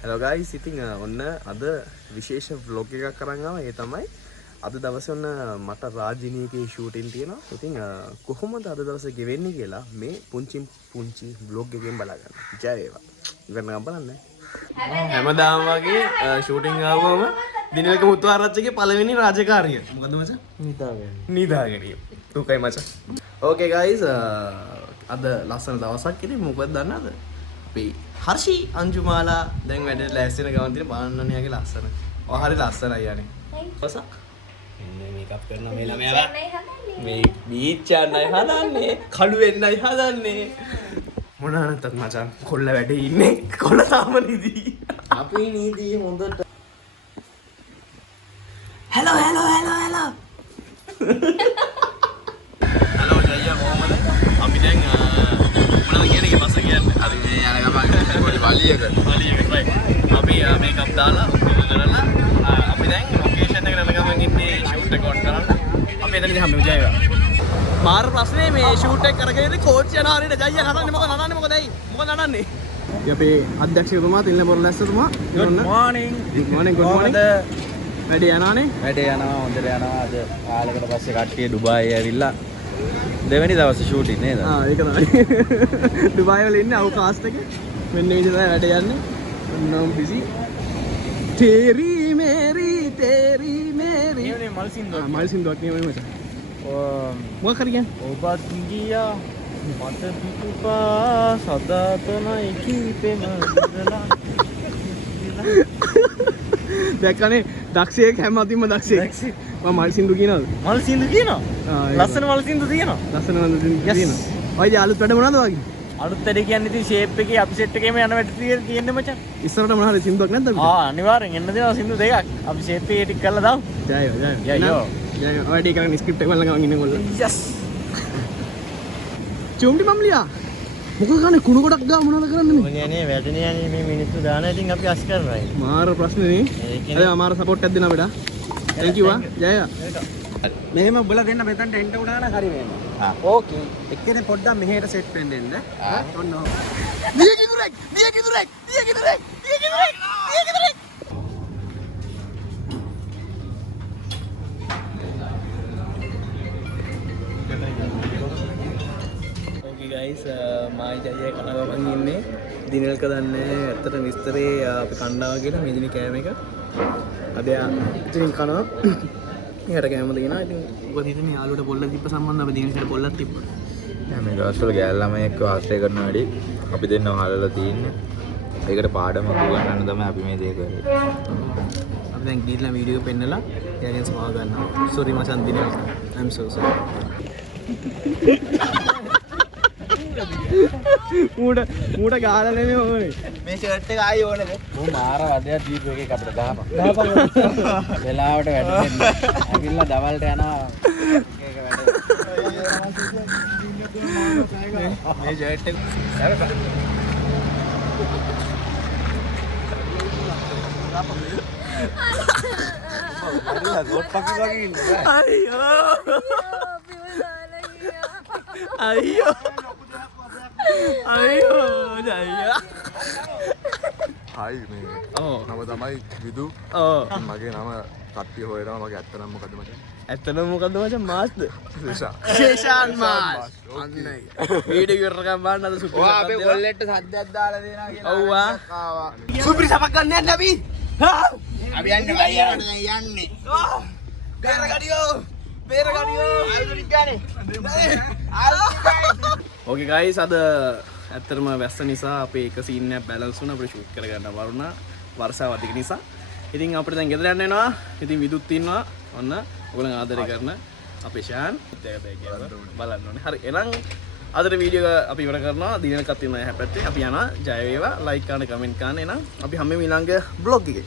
Hello guys, ඉතින් ඔන්න අද විශේෂ vlog එකක් කරන් ආවා. ඒ තමයි අද දවසේ ඔන්න මට රාජිනීගේ ෂූටින් තියෙනවා. ඉතින් කොහොමද අද දවසේ ගෙවෙන්නේ කියලා මේ පුංචි vlog එකෙන් බලා ගන්න. ජය වේවා. ඉවරනකම් බලන්න. හැමදාම වගේ ෂූටින් ආවම දිනලක මුතුආරච්චිගේ පළවෙනි රාජකාරිය. මොකද්ද මචං? නිදාගැනීම. තුකයි මචං. Okay guys, අද ලස්සන දවසක් ඉතින් මොකද දන්නවද? අපි හර්ෂි අංජුමාලා දැන් වැඩ ලෑස්තින ගමන් තියෙන බලන්න යාගේ ලස්සන. ඔය හරි ලස්සනයි යන්නේ. වසක්. එන්නේ මේකප් කරනවා මේ ළමයාලා. මේ බීච් යන්නයි හදන්නේ. කළු වෙන්නයි හදන්නේ. මොනවා නැත්තත් මචං කොල්ල වැඩේ ඉන්නේ. කොල්ල තාම නිදි. අපි නිදි හොඳට. hello. hello ජයයා කොහමද? අපි දැන් මොනවද කියන්නේ බස කියන්නේ. අපි මේ යන ගමන් පොඩි වලියක right. අපි මේකප් දාලා ඔක්කොම කරලා අපි දැන් ලොකේෂන් එකට යන ගමන් ඉන්නේ ෂූට් එක ඔන් කරන්න. අපි එතනදී හැම ජයවා. මාර ප්‍රශ්නේ මේ ෂූට් එක කරගෙන ඉන්නේ කෝච් යනවා හරියට ජයයා නටන්නේ මොකද ඇයි? මොකද නටන්නේ? අපි අධ්‍යක්ෂකතුමා තිල්න බොරලැස්සතුමා good morning. වැඩේ යනවානේ? වැඩේ යනවා හොඳට යනවා. අද කාලයකට පස්සේ කට්ටිය ඩුබායි ඇවිල්ලා දෙවෙනි දවසේ ෂූටින් නේද? ඒක තමයි. ඩුබායි වල ඉන්නේ අවකාශ එකේ. මෙන්න මේ විදිහට වැඩ යන්නේ. නම් බිසි. තේරි මේරි නේ මල් සින්දුවක්. මල් සින්දුවක් නෙමෙයි මචං. මොකක් හරි කියන්නේ? ඔබත් ගියා මට පිටුපා සදාතනයි කීපෙම ඉඳලා දැක්කනේ දක්ෂයෙක් හැම අතින්ම දක්ෂයෙක්. මම මල් සින්දු කියනවද? මල් සින්දු කියනවා. ලස්සන මල් සින්දු තියෙනවා. ලස්සන මල් සින්දු කියනවා. ඔය අලුත් වැඩ මොනවද වගේ? අලුත් වැඩ කියන්නේ ඉතින් ෂේප් එකේ අපි සෙට් එකේම යන වැඩ තියෙන්නේ මචං. ඉස්සරට මොනවා හරි සින්දුවක් නැද්ද අපිට? අනිවාර්යෙන් එන්න දෙනවා සින්දු දෙකක්. අපි ෂේප් එකේ ටික කරලා දාමු. ජයෝ. ඔය කරගෙන ස්ක්‍රිප්ට් එක බලන ගමන් ඉන්නේ කොල්ල. yes. චුම්ටි මම්ලියා. මොකද කන්නේ කුණු ගොඩක් ගා මොනවද කරන්නේ මේ? මොනේනේ වැටෙන්නේ යන්නේ මේ මිනිස්සු දාන ඉතින් අපි අස් කරනවා. මාර ප්‍රශ්නේ නේ. අද අමාර සපෝට් එකක් දෙනවා බෙඩා. thank you ජයයා. මෙහෙම උඹලා දෙන්න මෙතනට එන්න උනා නම් හරි වෙනවා. ඕකේ. එක්කෙනේ පොඩ්ඩක් මෙහෙට සෙට් වෙන්න එන්න. ඔන්න. දිය කිදුරෙක්. Okay guys, මායි ජයයා කනගමන් ඉන්නේ. දිනල්ක දන්නේ ඇත්තට විස්තරේ අපි කණ්ඩාව කියලා මේ දින කෑම එක. අද ඉතින් කනවා. එයාට කෑම දෙනවා. ඉතින් මොකද හිතන්නේ යාළුවට පොල්ල තිබ්බ සම්බන්ධව අපි දිනකට පොල්ලක් තිබ්බා. මේ දවස්වල ගෑල් ළමයි එක්ක ආශ්‍රය කරන වැඩි අපි දෙන්නව හලලා තින්නේ. ඒකට පාඩම උගන්වන්න තමයි අපි මේ දේ කරේ. අපි දැන් ගිහිල්ලා වීඩියෝ එක පෙන්නලා එයාගෙන් සමාව ගන්නවා. sorry මචන් දිනල්ක. I'm so sorry. මූට ගාලා නෙමෙයි ඕනේ. මේ ෂර්ට් එක ආයි ඕනද? මෝ මාර වදයක් දීපු එකක් අපිට ගහපන්. වෙලාවට වැඩ දෙන්න. ඇවිල්ලා දවල්ට යනවා. ඒක වැඩ. මේ ෂර්ට් එක අයියෝ ජයයා. හයි මේ නම තමයි විදු. මගේ නම කට්ටිය හොයනවා. මගේ ඇත්ත නම මොකද්ද මචං? ඇත්තටම මොකද්ද මචං? මාස්ද? ශේෂාන් මාස්. අන්නයි. වීඩියෝ කරගන්න බලන්න අද සුපිරි. ඔයා අපේ කොල්ලෙක්ට සද්දයක් දාලා දෙනවා කියලා. ඔව් ආවා. සුපිරි සපක් ගන්න යන්නේ අපි. අපි යන්නේ බයියාට යන්නේ. බේරගඩියෝ. ආයුධ ගානේ. ඕකේ ගයිස්, අද ඇත්තටම වැස්ස නිසා අපේ එක සීන් එකක් බැලන්ස් වුණා. අපිට ෂූට් කරගන්න වරුණා වර්ෂාව අධික නිසා. ඉතින් අපිට දැන් ගෙදර යන්න වෙනවා. ඉතින් විදුත් ඉන්නවා. ඔන්න ඔයගොල්ලන් ආදරය කරන අපේ ෂාන් බලන්න ඕනේ. හරි එහෙනම් අදට වීඩියෝ එක අපි ඉවර කරනවා. දිනකත් ඉන්න හැපැත්තේ අපි යනවා. ජය වේවා. ලයික් කරන්න කමෙන්ට් කරන්න. එහෙනම් අපි හැමෝම ඊළඟ බ්ලොග් එකේ